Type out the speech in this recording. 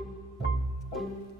thank you